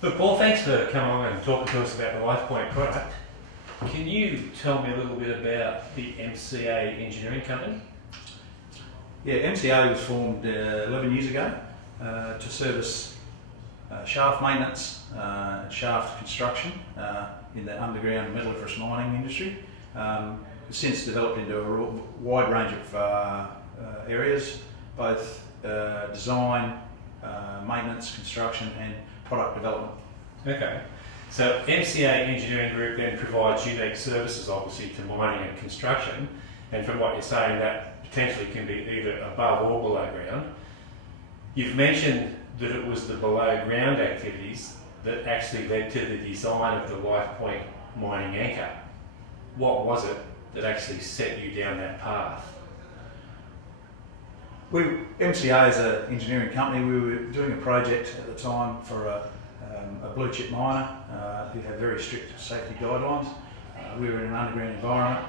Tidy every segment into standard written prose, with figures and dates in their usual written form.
Look, Paul, thanks for coming on and talking to us about the Lifepoint product. Can you tell me a little bit about the MCA engineering company? Yeah, MCA was formed 11 years ago to service shaft maintenance, shaft construction in the underground metalliferous mining industry. Since developed into a wide range of areas, both design, maintenance, construction and product development. Okay, so MCA Engineering Group then provides unique services obviously to mining and construction, and from what you're saying that potentially can be either above or below ground. You've mentioned that it was the below ground activities that actually led to the design of the Lifepoint mining anchor. What was it that actually set you down that path? MCA is an engineering company. We were doing a project at the time for a blue chip miner who had very strict safety guidelines. We were in an underground environment.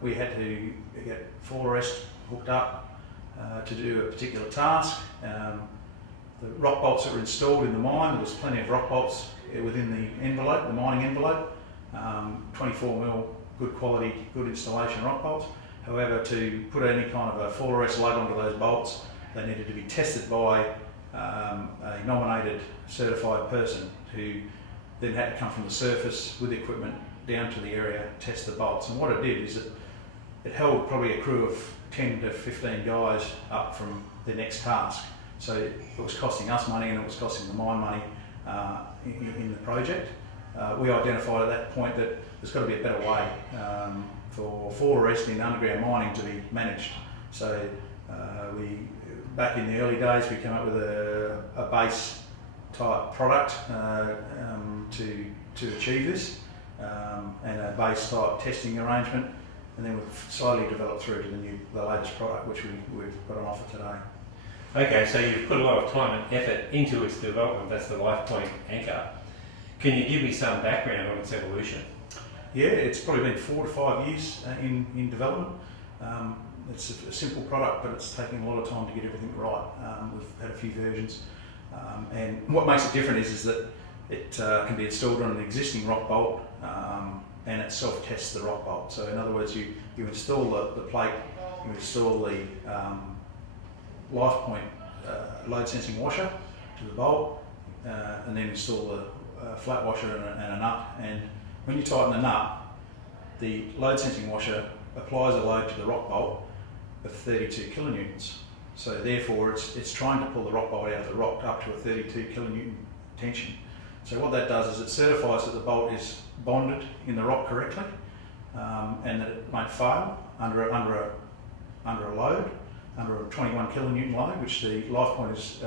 We had to get fall arrest hooked up to do a particular task. The rock bolts that were installed in the mine, there was plenty of rock bolts within the envelope, the mining envelope, 24mm, good quality, good installation rock bolts. However, to put any kind of a fall arrest lug onto those bolts, they needed to be tested by a nominated certified person who then had to come from the surface with equipment down to the area, test the bolts. And what it did is it held probably a crew of 10 to 15 guys up from the next task. So it was costing us money and it was costing the mine money in the project. We identified at that point that there's got to be a better way for fall arrest in underground mining to be managed. So back in the early days, we came up with a base type product to achieve this, and a base type testing arrangement, and then we've slowly developed through to the latest product, which we've got on offer today. Okay, so you've put a lot of time and effort into its development. That's the Lifepoint anchor. Can you give me some background on its evolution? Yeah, it's probably been 4 to 5 years in development. It's a simple product, but it's taking a lot of time to get everything right. We've had a few versions, and what makes it different is that it can be installed on an existing rock bolt, and it self-tests the rock bolt. So in other words, you install the plate, you install the Lifepoint load sensing washer to the bolt, and then install the flat washer and a nut. And when you tighten the nut, the load sensing washer applies a load to the rock bolt of 32 kilonewtons. So therefore it's trying to pull the rock bolt out of the rock up to a 32 kilonewton tension. So what that does is it certifies that the bolt is bonded in the rock correctly, and that it won't fail under a load, under a 21 kilonewton load, which the Lifepoint is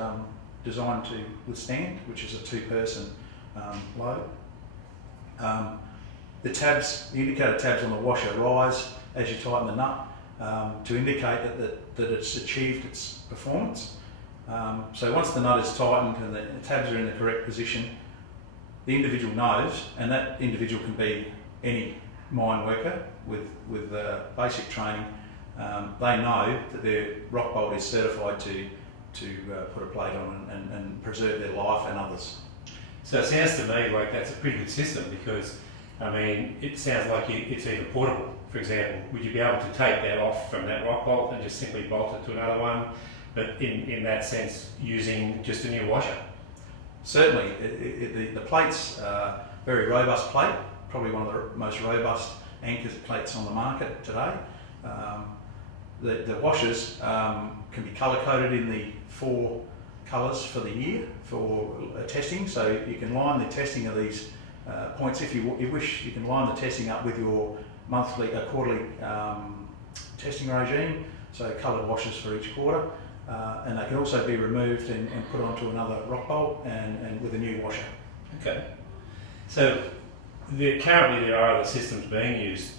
designed to withstand, which is a 2-person load. The indicator tabs on the washer rise as you tighten the nut to indicate that it's achieved its performance. So once the nut is tightened and the tabs are in the correct position, the individual knows, and that individual can be any mine worker with basic training. They know that their rock bolt is certified to put a plate on and preserve their life and others. So it sounds to me like that's a pretty good system, because I mean, it sounds like it's even portable. For example, would you be able to take that off from that rock bolt and just simply bolt it to another one, but in that sense using just a new washer? Certainly. The plate's a very robust plate, probably one of the most robust anchor plates on the market today. The washers can be colour coded in the 4 colours for the year for testing, so you can line the testing of these points if you wish. You can line the testing up with your quarterly testing regime, so coloured washers for each quarter, and they can also be removed and put onto another rock bolt and with a new washer. Okay, so currently there are other systems being used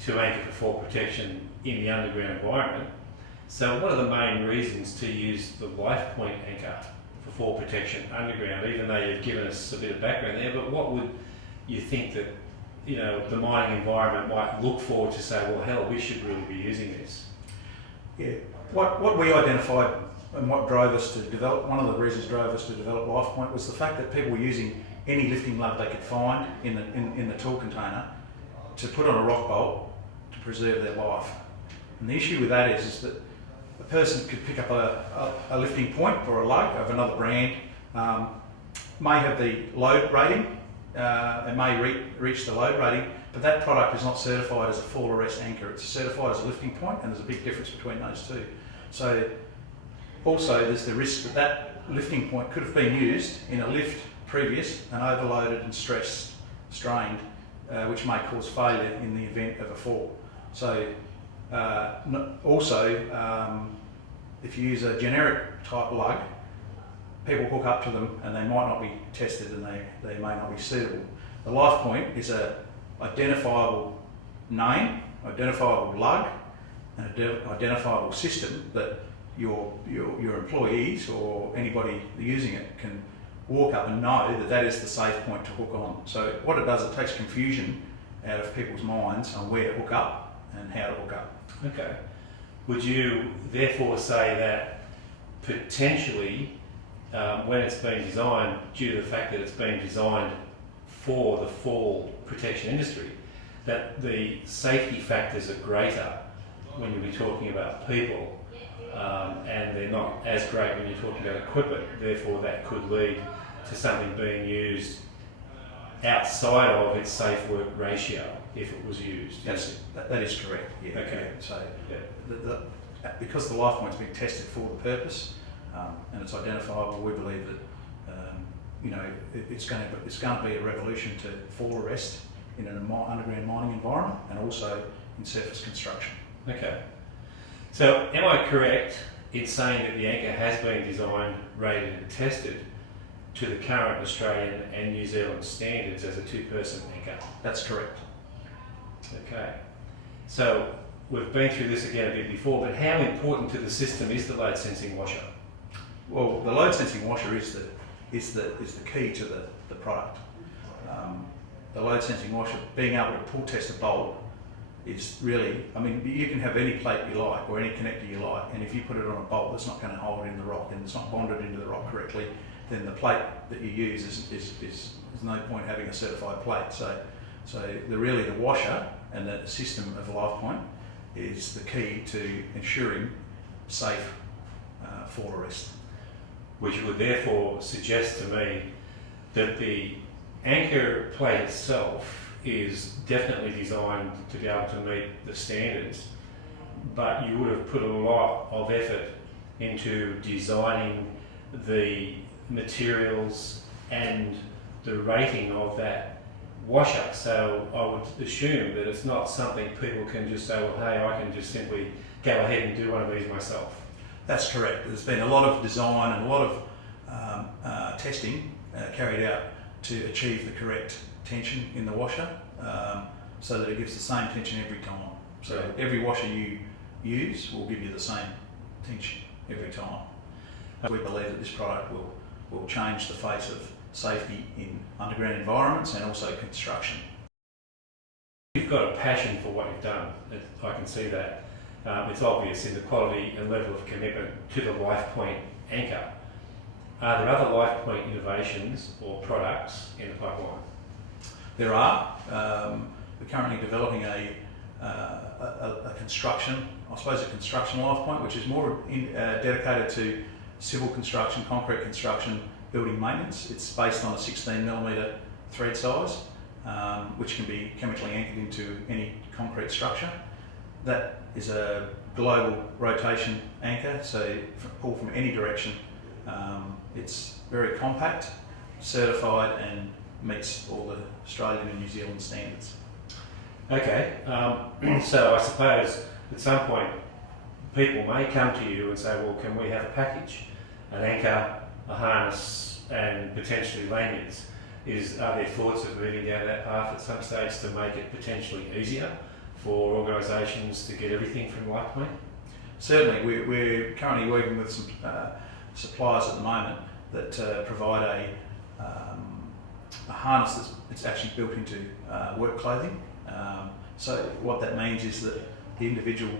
to anchor for fall protection in the underground environment. So what are the main reasons to use the Lifepoint anchor for fall protection underground, even though you've given us a bit of background there, but what would you think that the mining environment might look for to say, well, hell, we should really be using this? Yeah, what we identified and what drove us to develop, one of the reasons drove us to develop Lifepoint was the fact that people were using any lifting lug they could find in the tool container to put on a rock bolt to preserve their life. And the issue with that is that a person could pick up a lifting point or a lug of another brand, may have the load rating, it may reach the load rating, but that product is not certified as a fall arrest anchor. It's certified as a lifting point, and there's a big difference between those two. So also there's the risk that that lifting point could have been used in a lift previous and overloaded and stressed, strained, which may cause failure in the event of a fall. So also, if you use a generic type lug, people hook up to them and they might not be tested and they may not be suitable. The Lifepoint is a identifiable name, identifiable lug, and identifiable system that your employees or anybody using it can walk up and know that that is the safe point to hook on. So what it does, it takes confusion out of people's minds on where to hook up and how to hook up. Okay. Would you therefore say that potentially when it's been designed, due to the fact that it's been designed for the fall protection industry, that the safety factors are greater when you'll be talking about people, and they're not as great when you're talking about equipment? Therefore that could lead to something being used outside of its safe work ratio if it was used. That is correct. Yeah. Okay. Yeah. So because the Lifepoint's been tested for the purpose and it's identifiable, we believe that it's going to be a revolution to fall arrest in an underground mining environment and also in surface construction. Okay. So am I correct in saying that the anchor has been designed, rated and tested to the current Australian and New Zealand standards as a two-person anchor? That's correct. Okay. So we've been through this again a bit before, but how important to the system is the load sensing washer? Well, the load sensing washer is the key to the product. The load sensing washer, being able to pull test a bolt, is really, I mean, you can have any plate you like or any connector you like, and if you put it on a bolt that's not going to hold in the rock and it's not bonded into the rock correctly, then the plate that you use is no point having a certified plate. So the washer and the system of Lifepoint is the key to ensuring safe fall arrest. Which would therefore suggest to me that the anchor plate itself is definitely designed to be able to meet the standards, but you would have put a lot of effort into designing the materials and the rating of that washer. So I would assume that it's not something people can just say, well, hey, I can just simply go ahead and do one of these myself. That's correct. There's been a lot of design and a lot of testing carried out to achieve the correct tension in the washer, so that it gives the same tension every time. So every washer you use will give you the same tension every time. We believe that this product will change the face of safety in underground environments and also construction. You've got a passion for what you've done. I can see that. It's obvious in the quality and level of commitment to the Lifepoint anchor. Are there other Lifepoint innovations or products in the pipeline? There are. We're currently developing a construction Lifepoint, which is more dedicated to civil construction, concrete construction, building maintenance. It's based on a 16mm thread size, which can be chemically anchored into any concrete structure. That is a global rotation anchor, so pull from any direction. It's very compact, certified, and meets all the Australian and New Zealand standards. Okay, so I suppose at some point people may come to you and say, well, can we have a package? An anchor, a harness, and potentially lanyards. Are there thoughts of moving down that path at some stage to make it potentially easier for organisations to get everything from Lifepoint? Certainly, we're currently working with some suppliers at the moment that provide a harness that's actually built into work clothing. So what that means is that the individual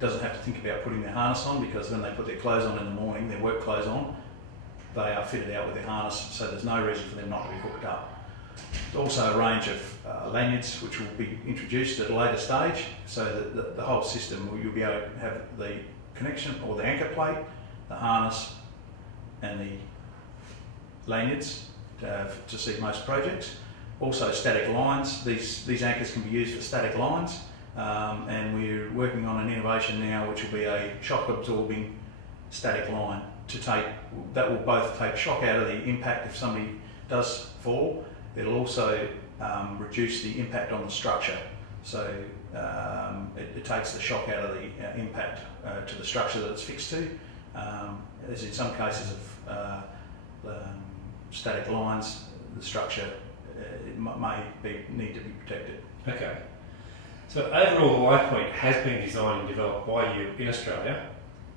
doesn't have to think about putting their harness on, because when they put their clothes on in the morning, their work clothes on, they are fitted out with their harness, so there's no reason for them not to be hooked up. There's also a range of lanyards which will be introduced at a later stage, so that the whole system, you'll be able to have the connection or the anchor plate, the harness and the lanyards to suit most projects. Also static lines, these anchors can be used for static lines, and we're working on an innovation now which will be a shock absorbing static line that will both take shock out of the impact if somebody does fall. It'll also reduce the impact on the structure, so it takes the shock out of the impact to the structure that it's fixed to. As in some cases of static lines, the structure need to be protected. Okay. So overall, the Lifepoint has been designed and developed by you in Australia.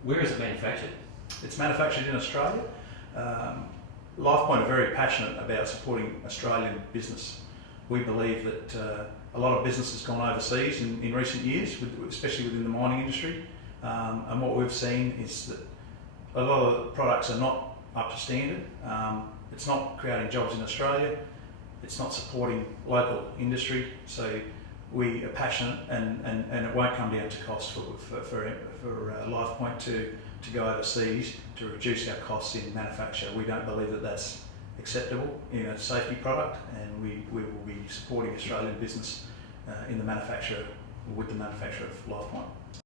Where is it manufactured? It's manufactured in Australia. Lifepoint are very passionate about supporting Australian business. We believe that a lot of business has gone overseas in recent years, especially within the mining industry. And what we've seen is that a lot of the products are not up to standard. It's not creating jobs in Australia. It's not supporting local industry. So we are passionate, and it won't come down to cost for Lifepoint to go overseas to reduce our costs in manufacture. We don't believe that that's acceptable in a safety product, and we will be supporting Australian business in the manufacture with the manufacture of Lifepoint.